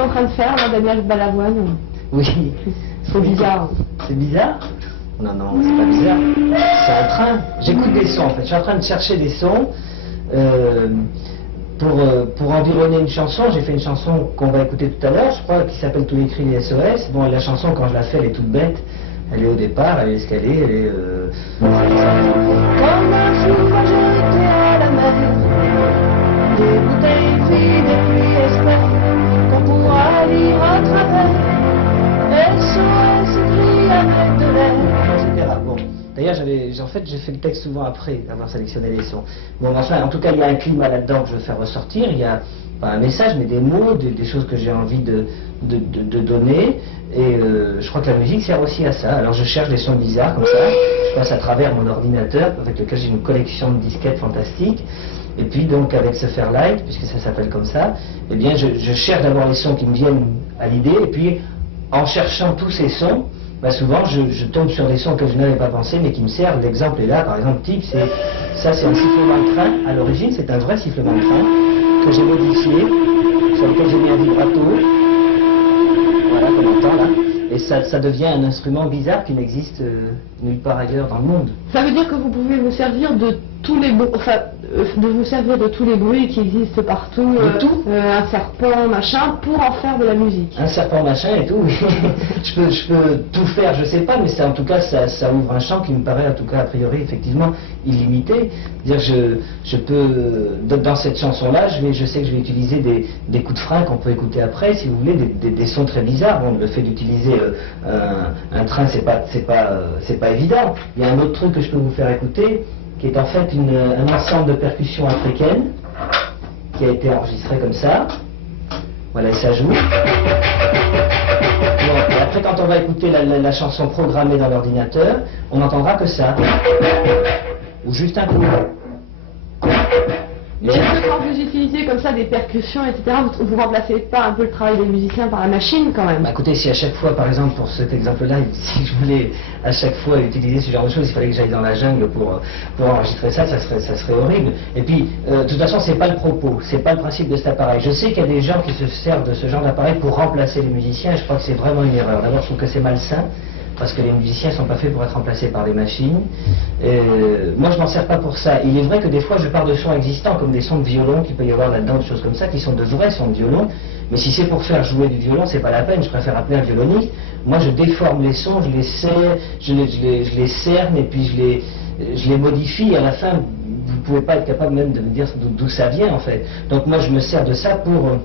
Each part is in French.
en train de faire, là, Daniel Balavoine? Oui. C'est bizarre. C'est bizarre? Non, non, c'est pas bizarre. C'est un train. J'écoute des sons, en fait. Je suis en train de chercher des sons pour environner une chanson. J'ai fait une chanson qu'on va écouter tout à l'heure, je crois, qui s'appelle Tous les cris des SOS. Bon, la chanson, quand je la fais, elle est toute bête. Elle est au départ, elle est ce qu'elle est, elle est... Comme un fou, moi j'étais à la mer, des bouteilles vides et puis espère qu'on pourra lire à travers. SOS écrit avec de l'air, etc. Bon, d'ailleurs, j'ai fait le texte souvent après avoir sélectionné les sons. Bon, enfin, en tout cas, il y a un climat là-dedans que je veux faire ressortir. Il y a pas un message, mais des mots, des choses que j'ai envie de donner. Et je crois que la musique sert aussi à ça. Alors je cherche des sons bizarres comme ça. Je passe à travers mon ordinateur avec lequel j'ai une collection de disquettes fantastiques. Et puis donc avec ce Fairlight, puisque ça s'appelle comme ça, eh bien je cherche d'abord les sons qui me viennent à l'idée. Et puis en cherchant tous ces sons, bah souvent je tombe sur des sons que je n'avais pas pensé mais qui me servent. L'exemple est là, par exemple, type, c'est un sifflement de train. À l'origine, c'est un vrai sifflement de train que j'ai modifié, sur lequel j'ai mis un vibrato. Voilà, qu'on entend là. Et ça devient un instrument bizarre qui n'existe nulle part ailleurs dans le monde. Ça veut dire que vous pouvez vous servir de tous les bruits qui existent partout, un serpent, machin, pour en faire de la musique. Un serpent, machin et tout, oui. je peux tout faire, je sais pas, mais en tout cas, ça ouvre un champ qui me paraît, en tout cas, a priori, effectivement, illimité. C'est-à-dire, je peux, dans cette chanson-là, je sais que je vais utiliser des coups de frein qu'on peut écouter après, si vous voulez, des sons très bizarres. Bon, le fait d'utiliser un train, c'est pas évident. Il y a un autre truc que je peux vous faire écouter, qui est en fait un ensemble de percussions africaines qui a été enregistré comme ça. Voilà, et ça joue. Bon, et après, quand on va écouter la chanson programmée dans l'ordinateur, on n'entendra que ça. Ou juste un coup. Et est-ce que quand vous utilisez comme ça des percussions, etc., vous ne remplacez pas un peu le travail des musiciens par la machine quand même? Bah écoutez, si à chaque fois, par exemple, pour cet exemple-là, si je voulais à chaque fois utiliser ce genre de choses, il fallait que j'aille dans la jungle pour enregistrer ça serait horrible. Et puis, de toute façon, c'est pas le propos, c'est pas le principe de cet appareil. Je sais qu'il y a des gens qui se servent de ce genre d'appareil pour remplacer les musiciens, et je crois que c'est vraiment une erreur. D'abord, je trouve que c'est malsain, parce que les musiciens ne sont pas faits pour être remplacés par des machines. Moi, je m'en sers pas pour ça. Il est vrai que des fois, je pars de sons existants, comme des sons de violon qu'il peut y avoir là-dedans, des choses comme ça, qui sont de vrais sons de violon. Mais si c'est pour faire jouer du violon, c'est pas la peine. Je préfère appeler un violoniste. Moi, je déforme les sons, je les serre, je les cerne, et puis je les modifie. À la fin, vous pouvez pas être capable même de me dire d'où ça vient, en fait. Donc moi, je me sers de ça pour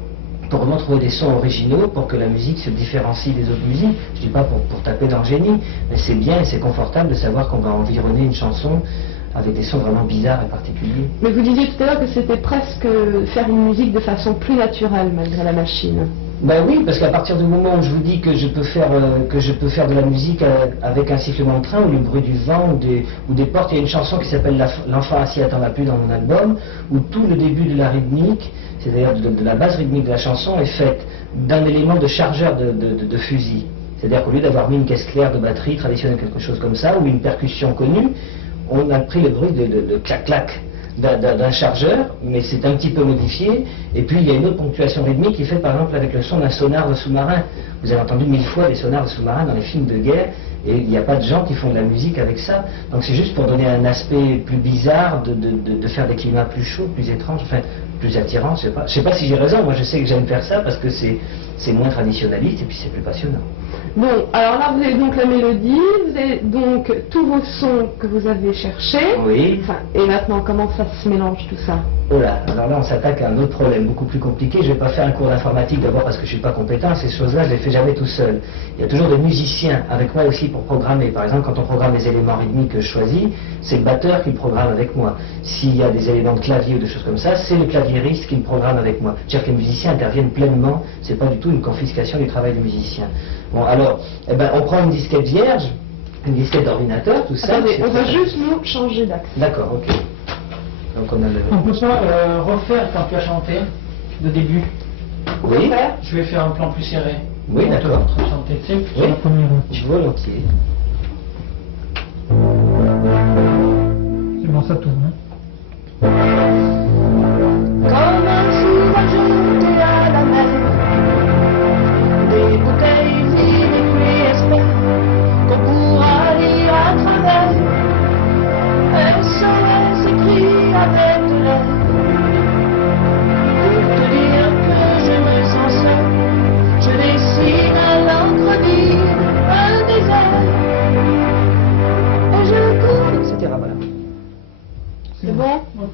vraiment trouver des sons originaux, pour que la musique se différencie des autres musiques. Je dis pas pour taper dans le génie, mais c'est bien et c'est confortable de savoir qu'on va environner une chanson avec des sons vraiment bizarres et particuliers. Mais vous disiez tout à l'heure que c'était presque faire une musique de façon plus naturelle malgré la machine. Ben oui, parce qu'à partir du moment où je vous dis que je peux faire de la musique avec un sifflement de train ou le bruit du vent ou des portes, il y a une chanson qui s'appelle L'enfant assis attend la pluie dans mon album, où tout le début de la rythmique, c'est-à-dire de la base rythmique de la chanson, est faite d'un élément de chargeur de fusil. C'est-à-dire qu'au lieu d'avoir mis une caisse claire de batterie traditionnelle, quelque chose comme ça, ou une percussion connue, on a pris le bruit de clac-clac d'un chargeur, mais c'est un petit peu modifié. Et puis il y a une autre ponctuation rythmique qui est faite par exemple avec le son d'un sonar de sous-marin. Vous avez entendu 1000 fois des sonars de sous-marin dans les films de guerre, et il n'y a pas de gens qui font de la musique avec ça. Donc c'est juste pour donner un aspect plus bizarre, de faire des climats plus chauds, plus étranges, enfin plus attirants. Je sais pas si j'ai raison. Moi je sais que j'aime faire ça parce que c'est moins traditionnaliste et puis c'est plus passionnant. Bon, alors là vous avez donc la mélodie, vous avez donc tous vos sons que vous avez cherchés. Oui. Enfin, et maintenant comment ça se mélange tout ça? Oh là, alors là on s'attaque à un autre problème beaucoup plus compliqué. Je ne vais pas faire un cours d'informatique d'abord parce que je ne suis pas compétent. Ces choses-là je les fais jamais tout seul. Il y a toujours des musiciens avec moi aussi pour programmer. Par exemple, quand on programme les éléments rythmiques que je choisis, c'est le batteur qui le programme avec moi. S'il y a des éléments de clavier ou des choses comme ça, c'est le claviériste qui le programme avec moi. C'est-à-dire que les musiciens interviennent pleinement. C'est pas du tout une confiscation du travail des musiciens. Bon, alors, on prend une disquette vierge, une disquette d'ordinateur, tout ça. Attendez, on va juste nous changer d'axe. D'accord, ok. Donc on peut pas refaire quand tu as chanté, de début. Oui. Je vais faire un plan plus serré. Oui, d'accord. Chanter, tu sais, oui. la première. Volontiers. C'est bon, ça tourne. Comme un fou va jeter à la mer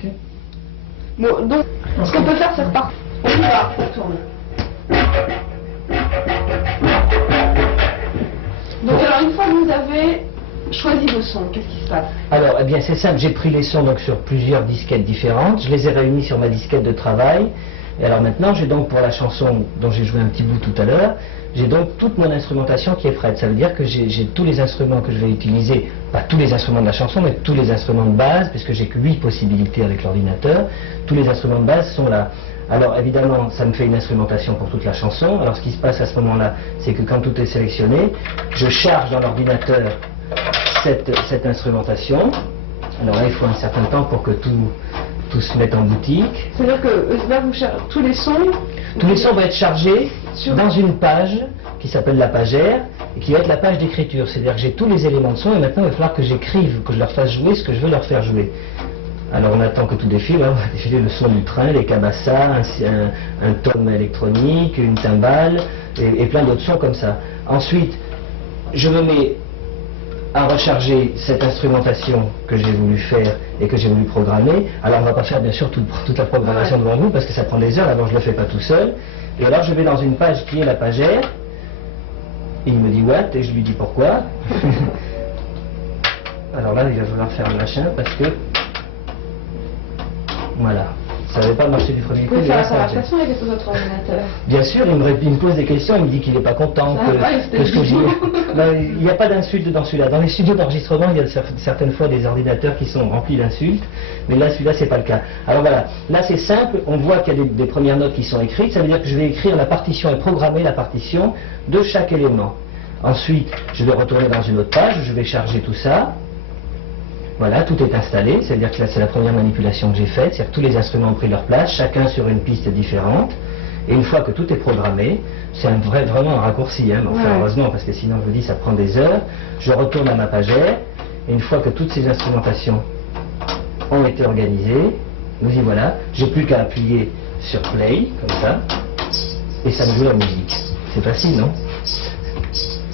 Ok. Bon, donc, ce qu'on peut faire, c'est repartir. On y va, on tourne. Donc, alors, une fois que vous avez choisi vos sons, qu'est-ce qui se passe? Alors, eh bien, c'est simple, j'ai pris les sons donc sur plusieurs disquettes différentes, je les ai réunis sur ma disquette de travail, et alors maintenant, j'ai donc pour la chanson dont j'ai joué un petit bout tout à l'heure, j'ai donc toute mon instrumentation qui est prête. Ça veut dire que j'ai tous les instruments que je vais utiliser, pas tous les instruments de la chanson, mais tous les instruments de base, puisque j'ai que 8 possibilités avec l'ordinateur, tous les instruments de base sont là. Alors évidemment, ça me fait une instrumentation pour toute la chanson. Alors ce qui se passe à ce moment-là, c'est que quand tout est sélectionné, je charge dans l'ordinateur cette instrumentation. Alors là, il faut un certain temps pour que tout se mette en boutique. C'est-à-dire que là, vous cherchez tous les sons. Tous les sons vont être chargés dans une page qui s'appelle la page R et qui va être la page d'écriture. C'est-à-dire que j'ai tous les éléments de son et maintenant il va falloir que j'écrive, que je leur fasse jouer ce que je veux leur faire jouer. Alors on attend que tout défile, hein. On va défiler le son du train, les cabassas, un tome électronique, une timbale et plein d'autres sons comme ça. Ensuite, je me mets à recharger cette instrumentation que j'ai voulu faire et que j'ai voulu programmer. Alors on ne va pas faire bien sûr toute la programmation devant vous parce que ça prend des heures, alors je ne le fais pas tout seul. Et alors je vais dans une page qui est la page R, il me dit what et je lui dis pourquoi. Alors là il va falloir faire le machin parce que voilà. Ça n'avait pas marché du premier coup. Vous pouvez faire la ça a marché. conversation avec votre ordinateur. Bien sûr, il me pose des questions, il me dit qu'il n'est pas content, que ce que j'ai... Ben, il n'y a pas d'insultes dans celui-là. Dans les studios d'enregistrement, il y a certaines fois des ordinateurs qui sont remplis d'insultes, mais là, celui-là, c'est pas le cas. Alors voilà, là c'est simple, on voit qu'il y a des premières notes qui sont écrites, ça veut dire que je vais écrire la partition et programmer la partition de chaque élément. Ensuite, je vais retourner dans une autre page, je vais charger tout ça. Voilà, tout est installé, c'est-à-dire que là c'est la première manipulation que j'ai faite, c'est-à-dire que tous les instruments ont pris leur place, chacun sur une piste différente, et une fois que tout est programmé, c'est vraiment un raccourci, hein, enfin, heureusement, parce que sinon je vous dis ça prend des heures, je retourne à ma page R, et une fois que toutes ces instrumentations ont été organisées, nous y voilà, j'ai plus qu'à appuyer sur play, comme ça, et ça me joue la musique. C'est facile, non?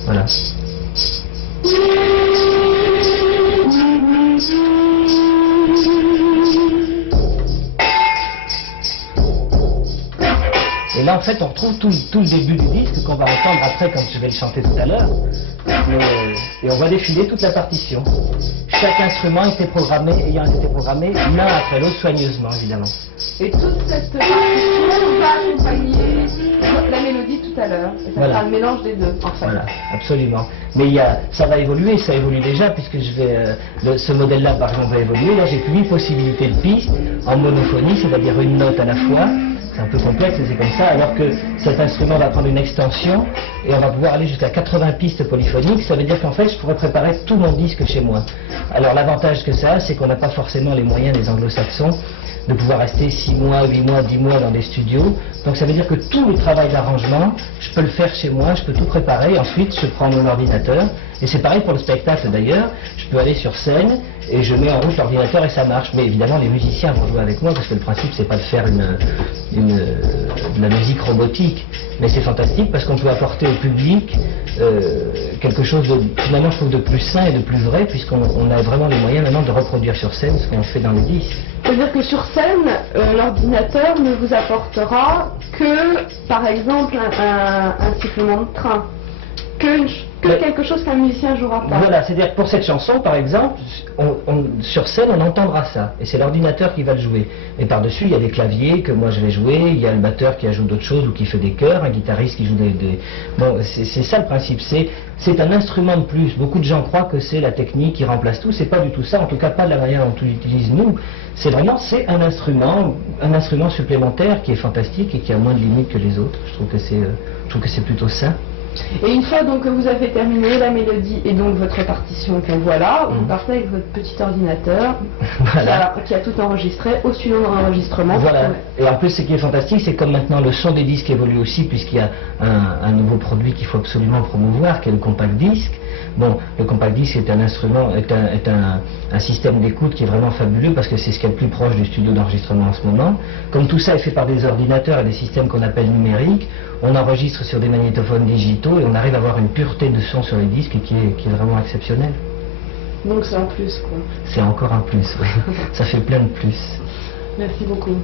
Voilà. Et là, en fait, on retrouve tout le début du disque qu'on va entendre après quand je vais le chanter tout à l'heure. Et on va défiler toute la partition. Chaque instrument ayant été programmé l'un après l'autre soigneusement, évidemment. Et toute cette partition va accompagner la mélodie tout à l'heure. Et ça sera le mélange des deux, en fait. Voilà, absolument. Mais ça va évoluer, ça évolue déjà, puisque ce modèle-là, par exemple, va évoluer. Là, j'ai 8 possibilités de pistes en monophonie, c'est-à-dire une note à la fois. C'est un peu complexe, c'est comme ça, alors que cet instrument va prendre une extension et on va pouvoir aller jusqu'à 80 pistes polyphoniques. Ça veut dire qu'en fait, je pourrais préparer tout mon disque chez moi. Alors l'avantage que ça a, c'est qu'on n'a pas forcément les moyens des anglo-saxons de pouvoir rester 6 mois, 8 mois, 10 mois dans des studios. Donc ça veut dire que tout le travail d'arrangement, je peux le faire chez moi, je peux tout préparer, ensuite je prends mon ordinateur, et c'est pareil pour le spectacle d'ailleurs, je peux aller sur scène, et je mets en route l'ordinateur et ça marche. Mais évidemment les musiciens vont jouer avec moi, parce que le principe c'est pas de faire de la musique robotique, mais c'est fantastique parce qu'on peut apporter au public quelque chose de, finalement je trouve, de plus sain et de plus vrai, puisqu'on a vraiment les moyens maintenant de reproduire sur scène ce qu'on fait dans les disques. C'est-à-dire que sur scène, l'ordinateur ne vous apportera que, par exemple, un sifflement de train, que quelque chose qu'un musicien jouera pas. Voilà, c'est-à-dire que pour cette chanson, par exemple, sur scène, on entendra ça, et c'est l'ordinateur qui va le jouer. Et par-dessus, il y a des claviers que moi je vais jouer, il y a le batteur qui ajoute d'autres choses ou qui fait des chœurs, un guitariste qui joue des... Bon, c'est ça le principe, c'est un instrument de plus. Beaucoup de gens croient que c'est la technique qui remplace tout, c'est pas du tout ça, en tout cas pas de la manière dont on l'utilise nous. C'est un instrument supplémentaire qui est fantastique et qui a moins de limites que les autres. Je trouve que c'est plutôt ça. Et une fois donc que vous avez terminé la mélodie et donc votre partition que voilà, vous partez avec votre petit ordinateur qui a tout enregistré au studio d'enregistrement. Voilà. Et en plus, ce qui est fantastique, c'est comme maintenant le son des disques évolue aussi, puisqu'il y a un nouveau produit qu'il faut absolument promouvoir, qui est le compact disc. Bon, le compact disc est un instrument, est un système d'écoute qui est vraiment fabuleux parce que c'est ce qui est le plus proche du studio d'enregistrement en ce moment. Comme tout ça est fait par des ordinateurs et des systèmes qu'on appelle numériques, on enregistre sur des magnétophones digitaux et on arrive à avoir une pureté de son sur les disques qui est vraiment exceptionnelle. Donc c'est en plus, quoi. C'est encore un plus, oui. Ça fait plein de plus. Merci beaucoup.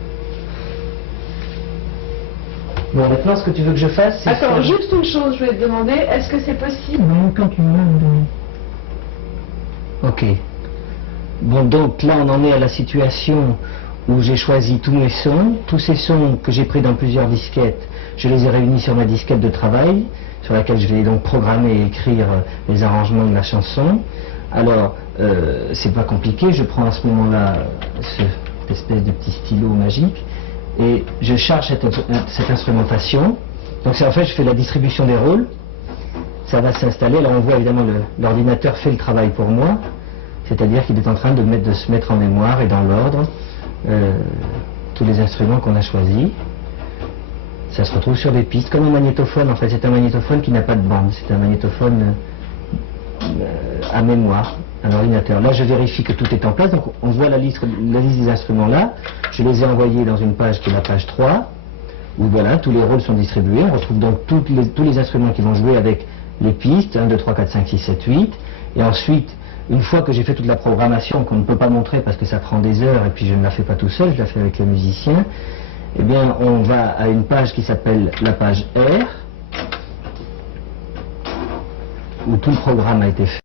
Bon, maintenant, ce que tu veux que je fasse, c'est... Attends, faire- juste une chose, je vais te demander, est-ce que c'est possible? Quand tu veux. Ok. Bon, donc là, on en est à la situation où j'ai choisi tous mes sons. Tous ces sons que j'ai pris dans plusieurs disquettes, je les ai réunis sur ma disquette de travail, sur laquelle je vais donc programmer et écrire les arrangements de la chanson. Alors, c'est pas compliqué, je prends à ce moment-là cette espèce de petit stylo magique et je charge cette instrumentation. Donc c'est en fait, je fais la distribution des rôles. Ça va s'installer. Là, on voit évidemment l'ordinateur fait le travail pour moi. C'est-à-dire qu'il est en train de se mettre en mémoire et dans l'ordre tous les instruments qu'on a choisis. Ça se retrouve sur des pistes, comme un magnétophone. En fait, c'est un magnétophone qui n'a pas de bande. C'est un magnétophone à mémoire, un ordinateur. Là, je vérifie que tout est en place. Donc, on voit la liste des instruments là. Je les ai envoyés dans une page qui est la page 3, où voilà, tous les rôles sont distribués. On retrouve donc tous les instruments qui vont jouer avec les pistes, 1, 2, 3, 4, 5, 6, 7, 8. Et ensuite, une fois que j'ai fait toute la programmation, qu'on ne peut pas montrer parce que ça prend des heures, et puis je ne la fais pas tout seul, je la fais avec le musicien, eh bien, on va à une page qui s'appelle la page R, où tout le programme a été fait.